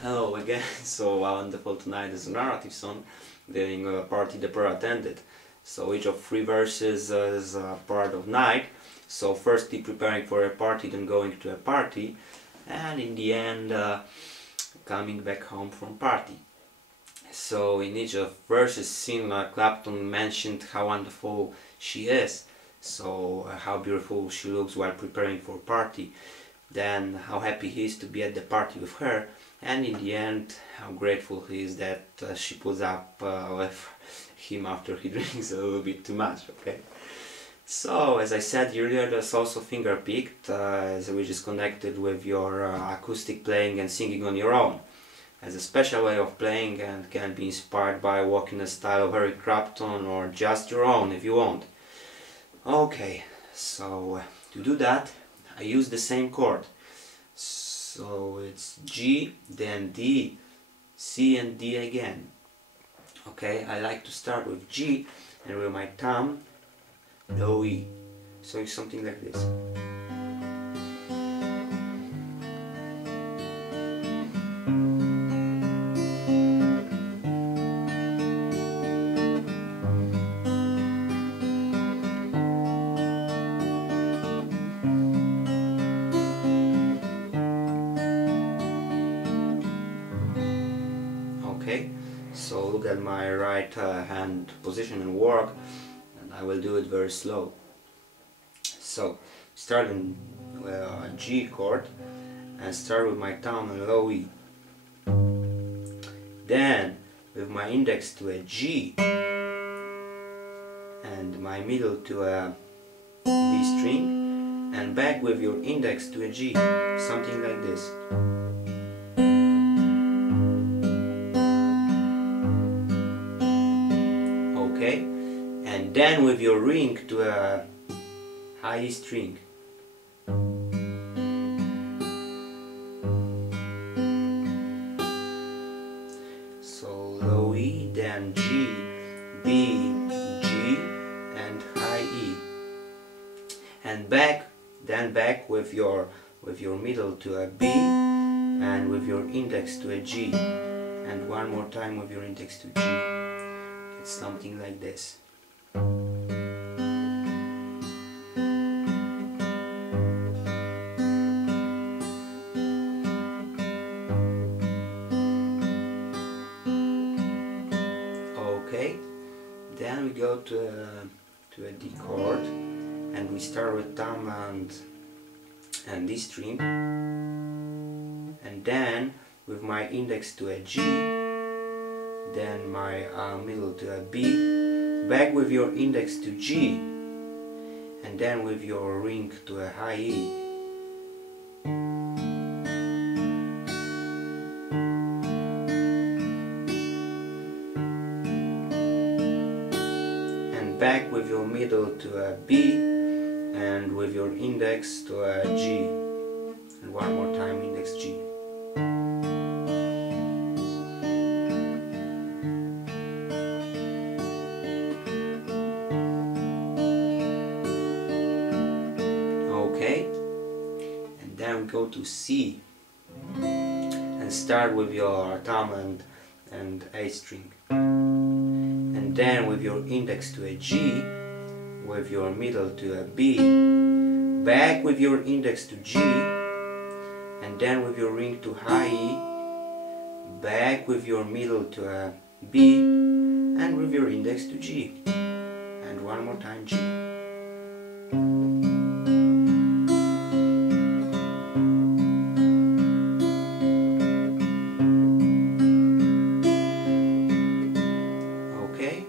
Hello again. So wonderful tonight is a narrative song during a party the prayer attended. So each of three verses is a part of night. So firstly preparing for a party, then going to a party, and in the end coming back home from party. So in each of verses seen Clapton mentioned how wonderful she is. So how beautiful she looks while preparing for party. Then how happy he is to be at the party with her, and in the end how grateful he is that she puts up with him after he drinks a little bit too much. Okay, so as I said earlier, there's also fingerpicked, which is connected with your acoustic playing and singing on your own, as a special way of playing, and can be inspired by walking a style of Eric Clapton or just your own if you want. Okay, so to do that I use the same chord. So it's G, then D, C and D again. Okay, I like to start with G and with my thumb, low E. So it's something like this. Okay, so look at my right hand position and work, and I will do it very slow. So starting with a G chord and start with my thumb and low E. Then with my index to a G and my middle to a B string, and back with your index to a G, something like this. Okay, and then with your ring to a high E string. So low E, then G, B, G and high E, and then back with your middle to a B and with your index to a G, and one more time with your index to G. It's something like this. Okay, then we go to a D chord, and we start with thumb and D string, and then with my index to a G, then my middle to a B, back with your index to G, and then with your ring to a high E. And back with your middle to a B, and with your index to a G, and one more time index G. Okay, and then we go to C and start with your thumb and A string, and then with your index to a G, with your middle to a B, back with your index to G, and then with your ring to high E, back with your middle to a B, and with your index to G, and one more time G. Okay,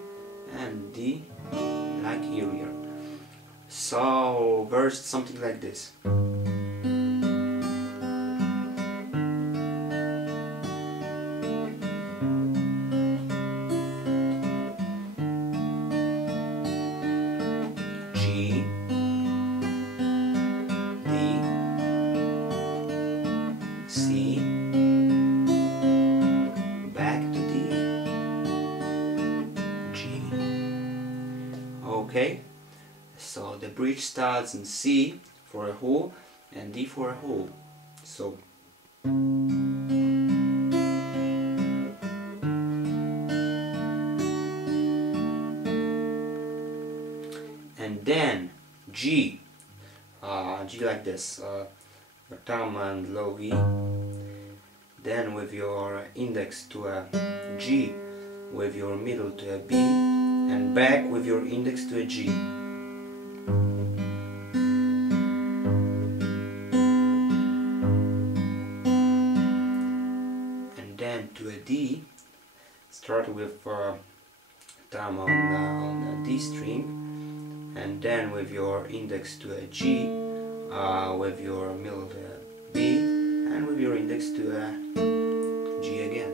and D like earlier. So verse something like this. G, D, C, back to D, G. Okay, so the bridge starts in C for a whole and D for a whole. So G. G like this. Your thumb and low E. Then with your index to a G, with your middle to a B, and back with your index to a G. And then to a D, start with thumb on the D string, and then with your index to a G, with your middle to a B, and with your index to a G again.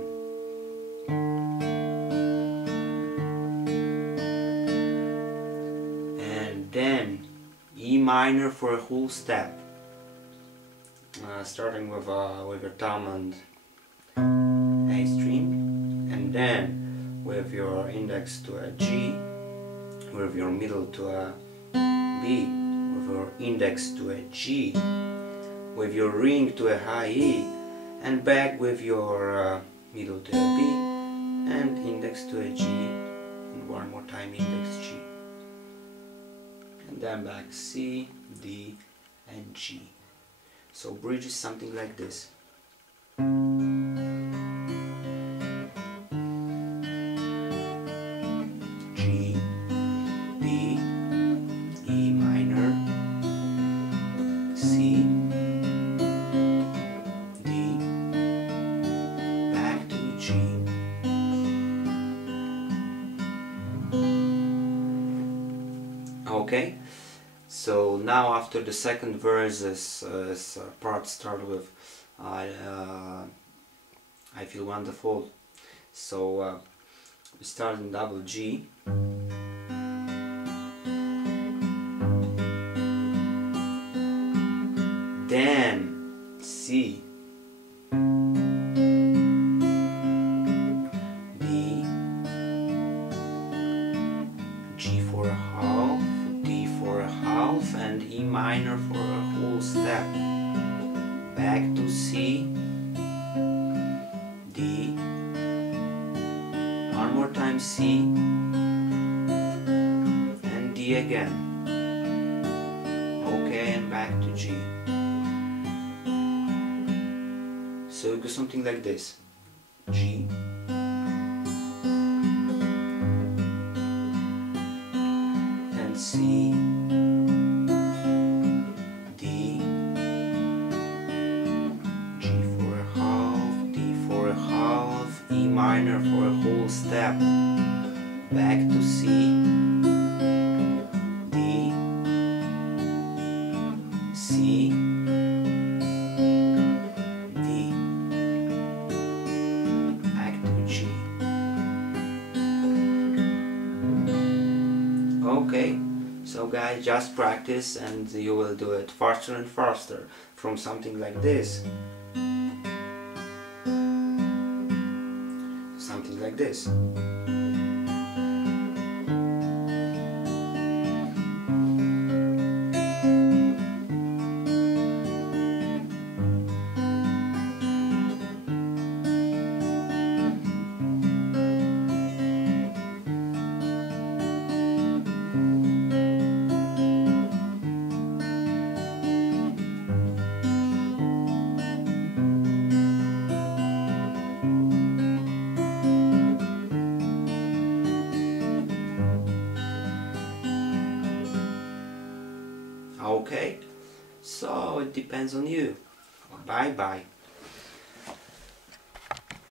And then E minor for a whole step, starting with your thumb and A string, and then with your index to a G, with your middle to a B, with your index to a G, with your ring to a high E, and back with your middle to a B, and index to a G, and one more time index G. And then back C, D, and G. So bridge is something like this. G, B, E minor, C, D, back to G. Okay, so now after the second verse, this part started with I feel wonderful. So we start in double G. Then C, D, G for a half, D for a half, and E minor for a whole step. Back to C, D, one more time C, and D again. Okay, and back to G. So it goes something like this. G, and C, D, G for a half, D for a half, E minor for a whole step, back to C, D, C, D, back to G. Okay, so guys, just practice and you will do it faster and faster from something like this. Something like this. Okay, so it depends on you. Bye bye.